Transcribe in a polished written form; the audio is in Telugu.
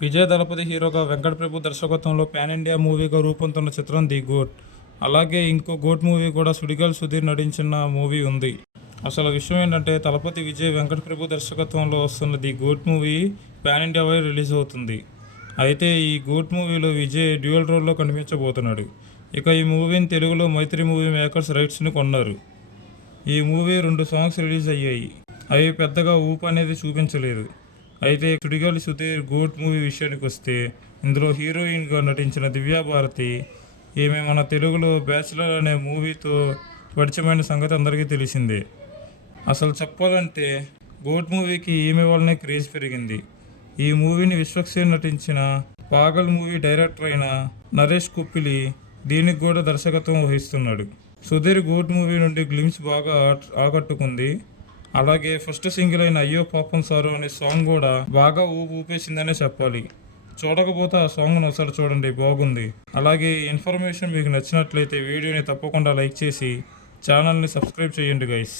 విజయ్ దళపతి హీరోగా వెంకట్ ప్రభు దర్శకత్వంలో పాన్ ఇండియా మూవీగా రూపొందుతున్న చిత్రం ది గోట్. అలాగే ఇంకో గోట్ మూవీ కూడా సుడిగాలి సుధీర్ నటించిన మూవీ ఉంది. అసలు విషయం ఏంటంటే తలపతి విజయ్ వెంకట్ ప్రభు దర్శకత్వంలో వస్తున్న the GOAT movie pan India wide release అవుతుంది. అయితే ఈ గోట్ మూవీలో విజయ్ డ్యూయల్ రోల్లో కనిపించబోతున్నాడు. ఇక ఈ మూవీని తెలుగులో మైత్రి మూవీ మేకర్స్ రైట్స్ని కొన్నారు. ఈ మూవీ 2 సాంగ్స్ రిలీజ్ అయ్యాయి. అవి పెద్దగా ఊపు అనేది చూపించలేదు. అయితే సుడిగాలి సుధీర్ గోట్ మూవీ విషయానికి వస్తే ఇందులో హీరోయిన్గా నటించిన దివ్యాభారతి, ఈమె మన తెలుగులో బ్యాచిలర్ అనే మూవీతో పరిచయమైన సంగతి అందరికీ తెలిసిందే. అసలు చెప్పాలంటే గోట్ మూవీకి ఈమె వల్లనే క్రేజ్ పెరిగింది. ఈ మూవీని విశ్వక్సేన్ నటించిన పాగల్ మూవీ డైరెక్టర్ అయిన నరేష్ కుప్పిలి దీనికి కూడా దర్శకత్వం వహిస్తున్నాడు. సుధీర్ గోట్ మూవీ నుండి గ్లిమ్స్ బాగా ఆకట్టుకుంది. అలాగే ఫస్ట్ సింగిల్ అయిన అయ్యో పాపం సారు అనే సాంగ్ కూడా బాగా ఊపేసిందనే చెప్పాలి. చూడకపోతే ఆ సాంగ్ను ఒకసారి చూడండి, బాగుంది. అలాగే ఇన్ఫర్మేషన్ మీకు నచ్చినట్లయితే వీడియోని తప్పకుండా లైక్ చేసి ఛానల్ని సబ్స్క్రైబ్ చేయండి గైస్.